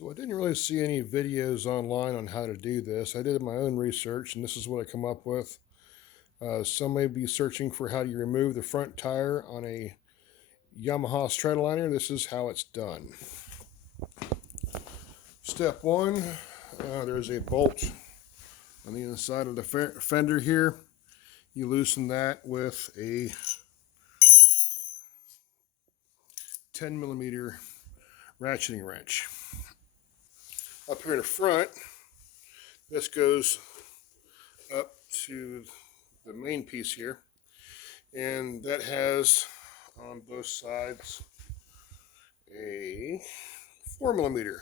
So I didn't really see any videos online on how to do this. I did my own research, and this is what I come up with. Some may be searching for how do you remove the front tire on a Yamaha stratoliner. This is how it's done. Step one, there's a bolt on the inside of the fender here. You loosen that with a 10mm ratcheting wrench. Up here in the front, this goes up to the main piece here, and that has on both sides a 4mm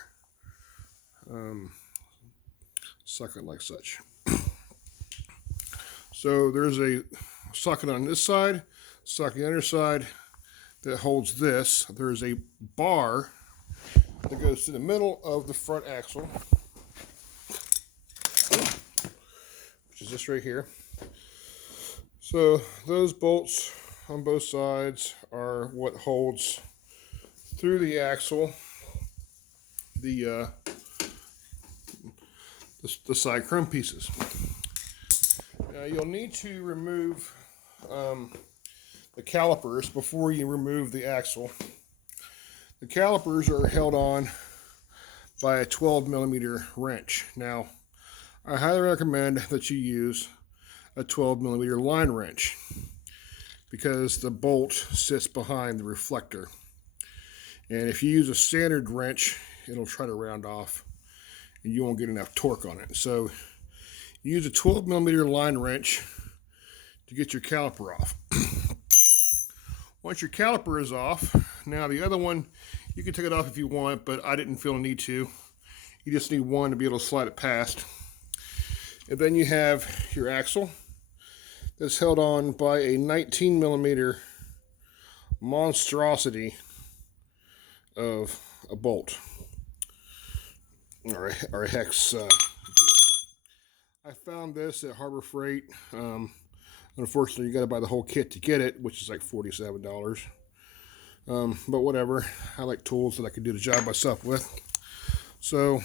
socket like such. So there's a socket on this side, socket on the other side that holds this. There's a bar that goes to the middle of the front axle, which is this right here. So those bolts on both sides are what holds through the axle the side chrome pieces. Now you'll need to remove the calipers before you remove the axle. The calipers are held on by a 12mm wrench. Now, I highly recommend that you use a 12mm line wrench because the bolt sits behind the reflector. And if you use a standard wrench, it'll try to round off and you won't get enough torque on it. So use a 12mm line wrench to get your caliper off. Once your caliper is off, now the other one, you can take it off if you want, but I didn't feel a need to. You just need one to be able to slide it past. And then you have your axle that's held on by a 19mm monstrosity of a bolt, or a hex deal. I found this at Harbor Freight. Unfortunately, you got to buy the whole kit to get it, which is like $47. But whatever. I like tools that I can do the job myself with. So,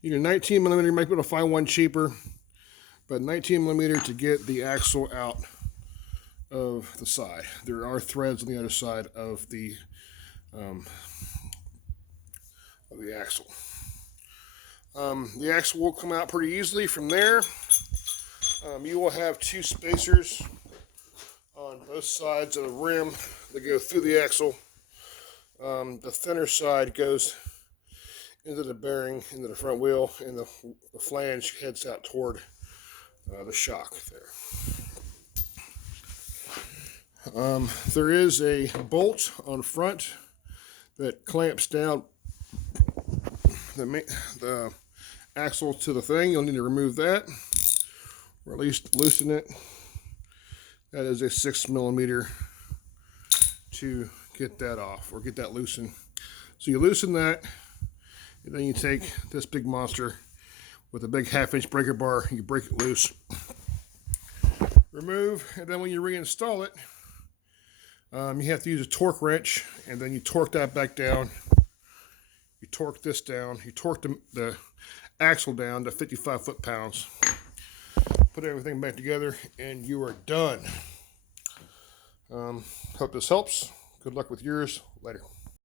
you know, 19mm, you might be able to find one cheaper, but 19mm to get the axle out of the side. There are threads on the other side of the axle. The axle will come out pretty easily from there. You will have two spacers on both sides of the rim that go through the axle. The thinner side goes into the bearing, into the front wheel, and the flange heads out toward the shock there. There is a bolt on front that clamps down the axle to the thing. You'll need to remove that, or at least loosen it. That is a 6mm to get that off, or get that loosened. So you loosen that, and then you take this big monster with a big 1/2-inch breaker bar, you break it loose, remove, and then when you reinstall it, you have to use a torque wrench, and then you torque that back down. You torque this down, you torque the axle down to 55 foot-pounds. Put everything back together, and you are done. Hope this helps. Good luck with yours. Later.